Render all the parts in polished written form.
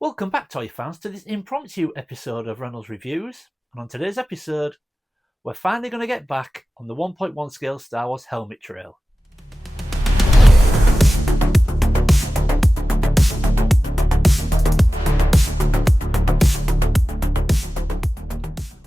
Welcome back, toy fans, to this impromptu episode of Reynolds Reviews. And on today's episode, we're finally going to get back on the 1.1 scale Star Wars helmet trail.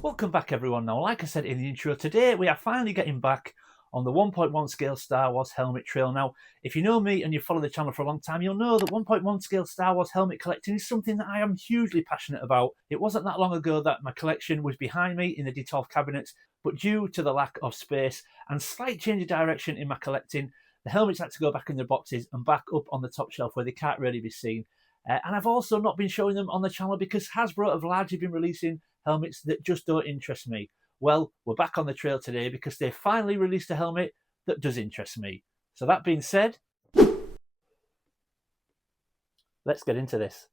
Welcome back, everyone. Now, like I said in the intro, today we are finally getting back on the 1.1 scale Star Wars helmet trail. Now, if you know me and you follow the channel for a long time, you'll know that 1.1 scale Star Wars helmet collecting is something that I am hugely passionate about. It wasn't that long ago that my collection was behind me in the Detolf cabinets, but due to the lack of space and slight change of direction in my collecting, the helmets had to go back in their boxes and back up on the top shelf where they can't really be seen. And I've also not been showing them on the channel because Hasbro have largely been releasing helmets that just don't interest me. Well, we're back on the trail today because they finally released a helmet that does interest me. So that being said, let's get into this.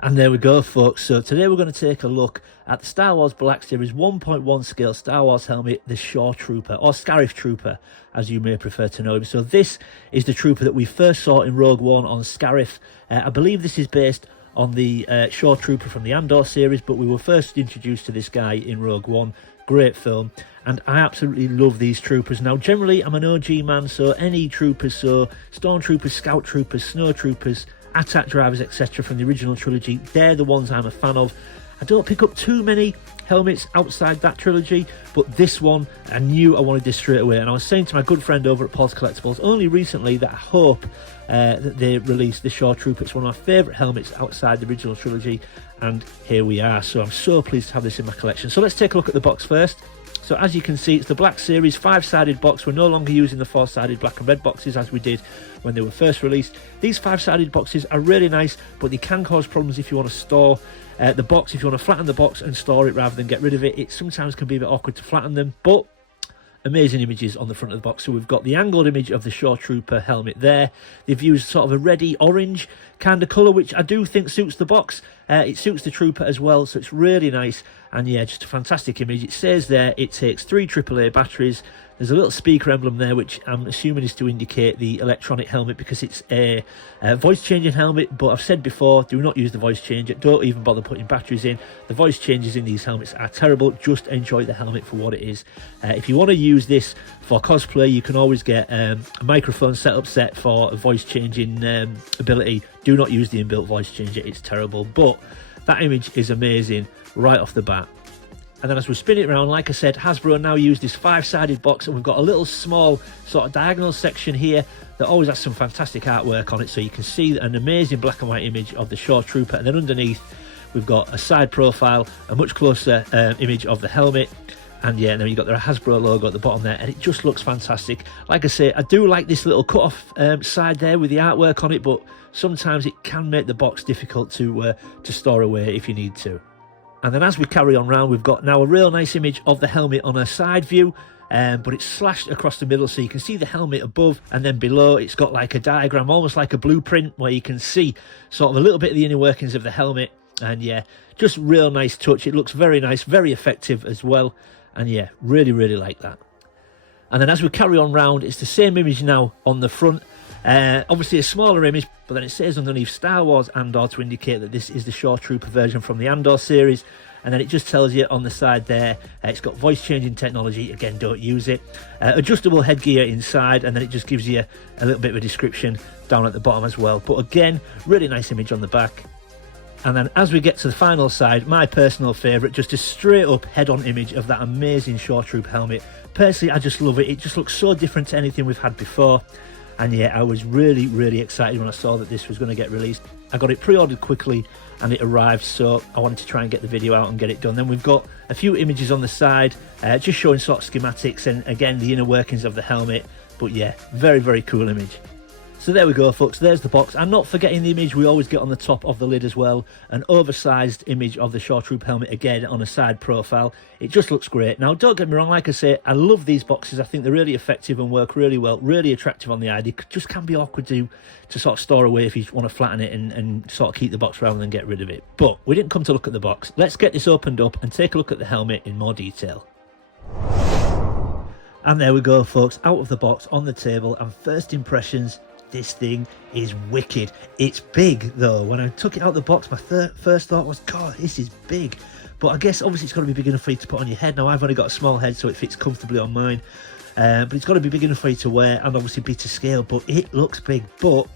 And there we go, folks. So today we're going to take a look at the Star Wars Black Series 1.1 scale Star Wars helmet, the Shoretrooper, or Scarif Trooper, as you may prefer to know him. So this is the trooper that we first saw in Rogue One on Scarif. I believe this is based on the Shoretrooper from the Andor series, but we were first introduced to this guy in Rogue One. Great film, and I absolutely love these troopers. Now, generally, I'm an OG man, so any troopers, so Stormtroopers, Scout Troopers, Snow Troopers, Attack Drivers, etc. from the original trilogy, they're the ones I'm a fan of. I don't pick up too many helmets outside that trilogy, but this one, I knew I wanted this straight away. And I was saying to my good friend over at Paul's Collectibles only recently that I hope that they release the Shoretrooper. It's one of my favourite helmets outside the original trilogy, and here we are. So I'm so pleased to have this in my collection. So let's take a look at the box first. So as you can see, it's the Black Series 5-sided box. We're no longer using the 4-sided black and red boxes as we did when they were first released. These 5-sided boxes are really nice, but they can cause problems if you want to store the box. If you want to flatten the box and store it rather than get rid of it, it sometimes can be a bit awkward to flatten them, but amazing images on the front of the box. So we've got the angled image of the Shoretrooper helmet there. They've used sort of a reddy orange kind of colour, which I do think suits the box. It suits the trooper as well, so it's really nice. And yeah, just a fantastic image. It says there it takes 3 AAA batteries. There's a little speaker emblem there, which I'm assuming is to indicate the electronic helmet because it's a voice changing helmet. But I've said before, do not use the voice changer. Don't even bother putting batteries in. The voice changes in these helmets are terrible. Just enjoy the helmet for what it is. If you want to use this for cosplay, you can always get a microphone setup set for a voice changing ability. Do not use the inbuilt voice changer. It's terrible. But that image is amazing right off the bat. And then as we spin it around, like I said, Hasbro now used this 5-sided box, and we've got a little small sort of diagonal section here that always has some fantastic artwork on it, so you can see an amazing black and white image of the Shoretrooper. And then underneath we've got a side profile, a much closer image of the helmet, and yeah, and then you've got the Hasbro logo at the bottom there, and it just looks fantastic. Like I say, I do like this little cut-off side there with the artwork on it, but sometimes it can make the box difficult to store away if you need to. And then as we carry on round, we've got now a real nice image of the helmet on a side view, but it's slashed across the middle, so you can see the helmet above, and then below it's got like a diagram, almost like a blueprint, where you can see sort of a little bit of the inner workings of the helmet. And yeah, just real nice touch. It looks very nice, very effective as well. And yeah, really, really like that. And then as we carry on round, it's the same image now on the front. Obviously a smaller image, but then it says underneath Star Wars Andor to indicate that this is the Shoretrooper version from the Andor series. And then it just tells you on the side there, it's got voice changing technology. Again, don't use it. Adjustable headgear inside, and then it just gives you a little bit of a description down at the bottom as well. But again, really nice image on the back. And then as we get to the final side, my personal favourite, just a straight up head-on image of that amazing Shoretrooper helmet. Personally, I just love it. It just looks so different to anything we've had before. And yeah, I was really, really excited when I saw that this was going to get released. I got it pre-ordered quickly and it arrived, so I wanted to try and get the video out and get it done. Then we've got a few images on the side, just showing sort of schematics and again the inner workings of the helmet. But yeah, very, very cool image. So there we go, folks, there's the box. And not forgetting the image we always get on the top of the lid as well, an oversized image of the Shoretrooper helmet again on a side profile. It just looks great. Now, don't get me wrong, like I say, I love these boxes. I think they're really effective and work really well, really attractive on the eye. They just can be awkward to sort of store away if you want to flatten it and sort of keep the box rather than get rid of it. But we didn't come to look at the box. Let's get this opened up and take a look at the helmet in more detail. And there we go, folks, out of the box on the table, and first impressions, this thing is wicked. It's big though. When I took it out of the box, my first thought was, God, this is big. But I guess obviously it's got to be big enough for you to put on your head. Now I've only got a small head, so it fits comfortably on mine. But it's got to be big enough for you to wear, and obviously be to scale. But it looks big, but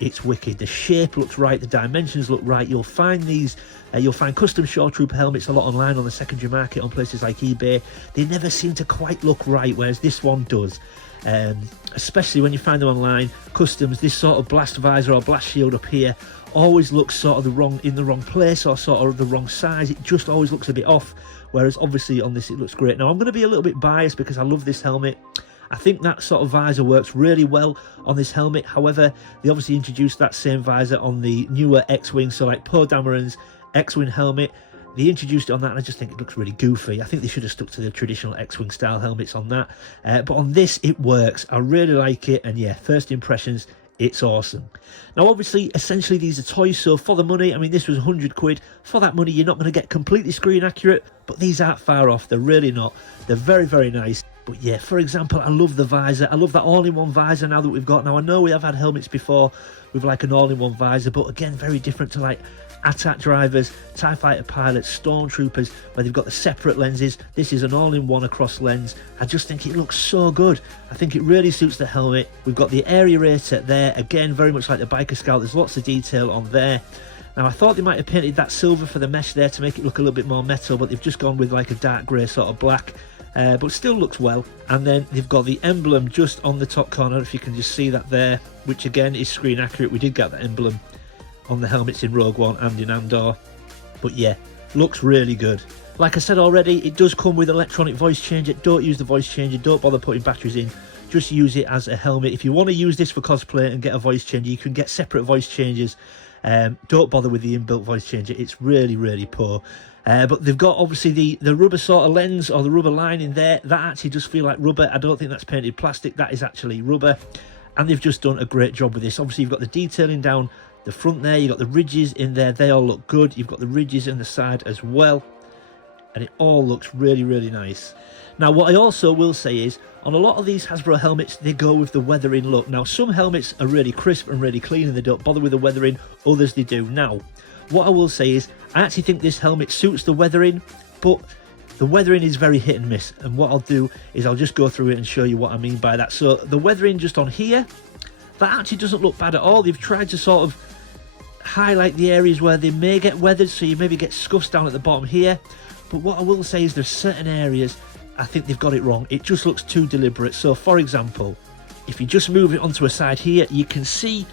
it's wicked. The shape looks right, the dimensions look right. You'll find these, you'll find custom Shoretrooper helmets a lot online on the secondary market on places like eBay. They never seem to quite look right, whereas this one does. Especially when you find them online, customs, this sort of blast visor or blast shield up here always looks sort of in the wrong place, or sort of the wrong size. It just always looks a bit off, whereas obviously on this it looks great. Now I'm going to be a little bit biased because I love this helmet. I think that sort of visor works really well on this helmet. However, they obviously introduced that same visor on the newer X-Wing, so like Poe Dameron's X-Wing helmet. They introduced it on that, and I just think it looks really goofy. I think they should have stuck to the traditional X-Wing style helmets on that. But on this, it works. I really like it, and yeah, first impressions, it's awesome. Now, obviously, essentially, these are toys, so for the money, I mean, this was 100 quid. For that money, you're not going to get completely screen accurate, but these aren't far off. They're really not. They're very, very nice. But yeah, for example, I love the visor. I love that all-in-one visor now that we've got. Now, I know we have had helmets before with like an all-in-one visor, but again, very different to like attack drivers, TIE fighter pilots, stormtroopers, where they've got the separate lenses. This is an all-in-one across lens. I just think it looks so good. I think it really suits the helmet. We've got the aerator there, again, very much like the Biker Scout. There's lots of detail on there. Now, I thought they might have painted that silver for the mesh there to make it look a little bit more metal, but they've just gone with like a dark grey sort of black. But still looks well. And then they've got the emblem just on the top corner, if you can just see that there, which again is screen accurate. We did get the emblem on the helmets in Rogue One and in Andor. But yeah, looks really good. Like I said already, it does come with electronic voice changer. Don't use the voice changer, don't bother putting batteries in. Just use it as a helmet. If you want to use this for cosplay and get a voice changer, you can get separate voice changers. Don't bother with the inbuilt voice changer. It's really, really poor. But they've got obviously the rubber sort of lens or the rubber lining there. That actually does feel like rubber. I don't think that's painted plastic. That is actually rubber. And they've just done a great job with this. Obviously, you've got the detailing down the front there. You've got the ridges in there. They all look good. You've got the ridges in the side as well. And it all looks really, really nice. Now, what I also will say is, on a lot of these Hasbro helmets, they go with the weathering look. Now, some helmets are really crisp and really clean and they don't bother with the weathering. Others, they do. Now, what I will say is, I actually think this helmet suits the weathering, but the weathering is very hit and miss. And what I'll do is I'll just go through it and show you what I mean by that. So, the weathering just on here, that actually doesn't look bad at all. They've tried to sort of highlight the areas where they may get weathered, so you maybe get scuffs down at the bottom here. But what I will say is there's certain areas I think they've got it wrong. It just looks too deliberate. So for example, if you just move it onto a side here, you can see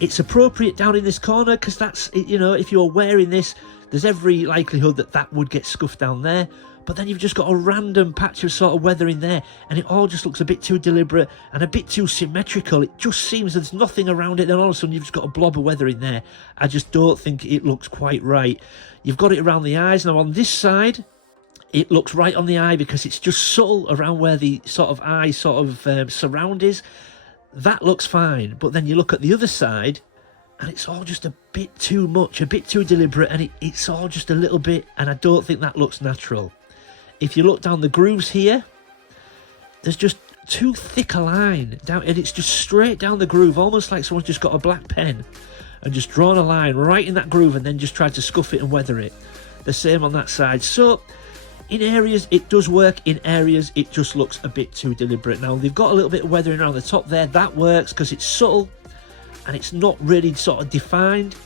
it's appropriate down in this corner, because that's, you know, if you're wearing this, there's every likelihood that that would get scuffed down there. But then you've just got a random patch of sort of weathering there, and it all just looks a bit too deliberate and a bit too symmetrical. It just seems there's nothing around it, and all of a sudden you've just got a blob of weathering there. I just don't think it looks quite right. You've got it around the eyes. Now on this side, it looks right on the eye because it's just subtle around where the sort of eye sort of surround is. That looks fine. But then you look at the other side, and it's all just a bit too much, a bit too deliberate, and it's all just a little bit, and I don't think that looks natural. If you look down the grooves here, there's just too thick a line down, and it's just straight down the groove, almost like someone's just got a black pen and just drawn a line right in that groove and then just tried to scuff it and weather it. The same on that side. So in areas it does work, in areas it just looks a bit too deliberate. Now they've got a little bit of weathering around the top there. That works because it's subtle and it's not really sort of defined.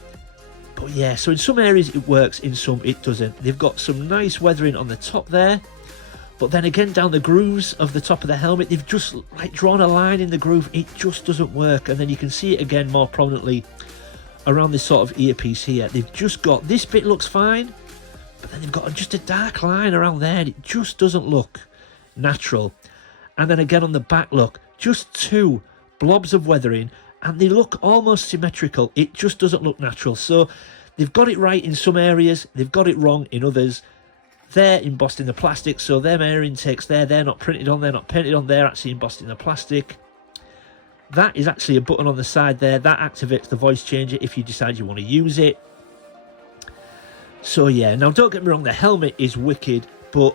But yeah, so in some areas it works, in some it doesn't. They've got some nice weathering on the top there, but then again down the grooves of the top of the helmet, they've just like drawn a line in the groove. It just doesn't work. And then you can see it again more prominently around this sort of earpiece here. They've just got, this bit looks fine, but then they've got just a dark line around there. It just doesn't look natural. And then again on the back, look, just two blobs of weathering, and they look almost symmetrical. It just doesn't look natural. So they've got it right in some areas, they've got it wrong in others. They're embossed in the plastic, so them air intakes there, they're not printed on, they're not painted on, they're actually embossed in the plastic. That is actually a button on the side there. That activates the voice changer if you decide you want to use it. So yeah, now don't get me wrong, the helmet is wicked, but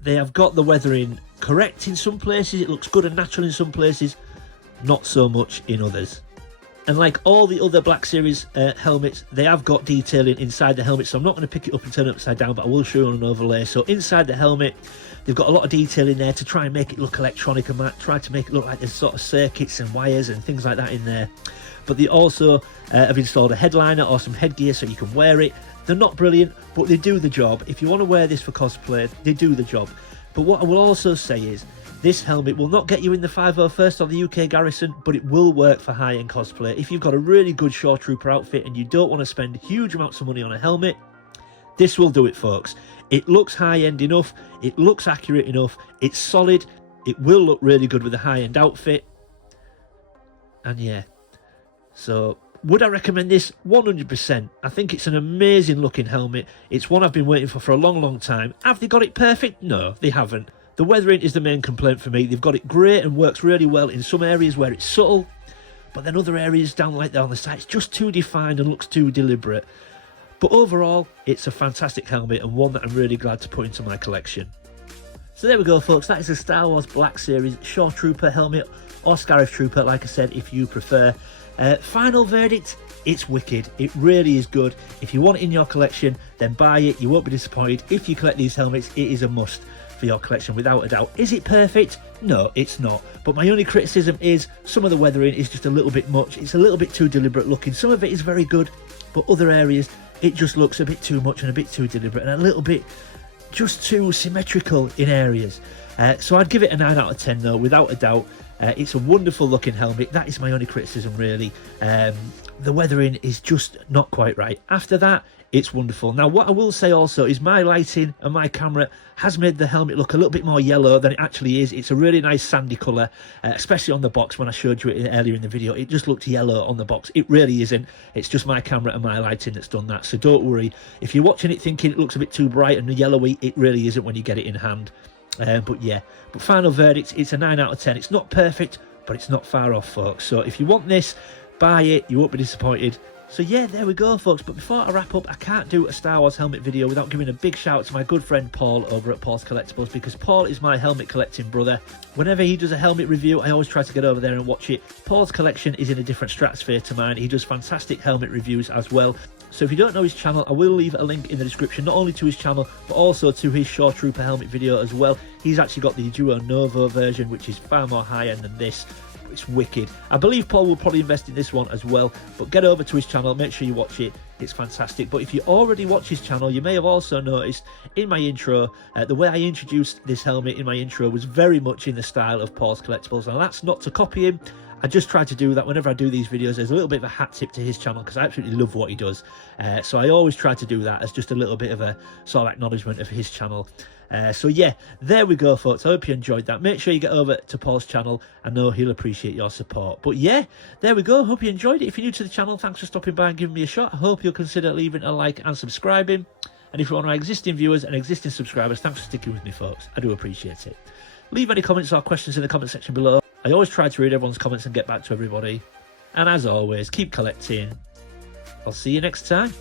they have got the weathering correct in some places. It looks good and natural in some places, not so much in others. And like all the other Black Series helmets, they have got detailing inside the helmet, so I'm not going to pick it up and turn it upside down, but I will show you on an overlay. So inside the helmet, they've got a lot of detail in there to try and make it look electronic, and try to make it look like there's sort of circuits and wires and things like that in there. But they also have installed a headliner or some headgear so you can wear it. They're not brilliant, but they do the job. If you want to wear this for cosplay, they do the job. But what I will also say is, this helmet will not get you in the 501st or the UK Garrison, but it will work for high-end cosplay. If you've got a really good Shoretrooper outfit and you don't want to spend huge amounts of money on a helmet, this will do it, folks. It looks high-end enough, it looks accurate enough, it's solid, it will look really good with a high-end outfit. And yeah, so would I recommend this? 100%. I think it's an amazing looking helmet. It's one I've been waiting for a long, long time. Have they got it perfect? No, they haven't. The weathering is the main complaint for me. They've got it great and works really well in some areas where it's subtle, but then other areas down like there on the side, it's just too defined and looks too deliberate. But overall, it's a fantastic helmet and one that I'm really glad to put into my collection. So there we go, folks. That is a Star Wars Black Series Shoretrooper helmet, or Scarif Trooper, like I said, if you prefer. Final verdict, it's wicked. It really is good. If you want it in your collection, then buy it. You won't be disappointed. If you collect these helmets, it is a must for your collection, without a doubt. Is it perfect? No, it's not. But my only criticism is some of the weathering is just a little bit much. It's a little bit too deliberate looking. Some of it is very good, but other areas, it just looks a bit too much and a bit too deliberate and a little bit just too symmetrical in areas. So I'd give it a 9 out of 10 though, without a doubt. It's a wonderful looking helmet. That is my only criticism, really. The weathering is just not quite right. After that, it's wonderful. Now, what I will say also is my lighting and my camera has made the helmet look a little bit more yellow than it actually is. It's a really nice sandy colour, especially on the box. When I showed you it earlier in the video, it just looked yellow on the box. It really isn't. It's just my camera and my lighting that's done that. So don't worry. If you're watching it thinking it looks a bit too bright and yellowy, it really isn't when you get it in hand. But yeah, but final verdict, it's a 9 out of 10. It's not perfect, but it's not far off, folks. So if you want this, buy it. You won't be disappointed. So yeah, there we go, folks. But before I wrap up, I can't do a Star Wars helmet video without giving a big shout out to my good friend Paul over at Paul's Collectibles, because Paul is my helmet collecting brother. Whenever he does a helmet review, I always try to get over there and watch it. Paul's collection is in a different stratosphere to mine. He does fantastic helmet reviews as well. So if you don't know his channel, I will leave a link in the description, not only to his channel, but also to his Shoretrooper helmet video as well. He's actually got the Duo Novo version, which is far more high-end than this. It's wicked. I believe Paul will probably invest in this one as well, but get over to his channel, make sure you watch it. It's fantastic. But if you already watch his channel, you may have also noticed in my intro, the way I introduced this helmet in my intro was very much in the style of Paul's Collectibles. And that's not to copy him. I just try to do that whenever I do these videos. There's a little bit of a hat tip to his channel because I absolutely love what he does. So I always try to do that as just a little bit of a sort of acknowledgement of his channel. So yeah, there we go, folks. I hope you enjoyed that. Make sure you get over to Paul's channel. I know he'll appreciate your support. But yeah, there we go. Hope you enjoyed it. If you're new to the channel, thanks for stopping by and giving me a shot. I hope you'll consider leaving a like and subscribing. And if you're one of my existing viewers and existing subscribers, thanks for sticking with me, folks. I do appreciate it. Leave any comments or questions in the comment section below. I always try to read everyone's comments and get back to everybody. And as always, keep collecting. I'll see you next time.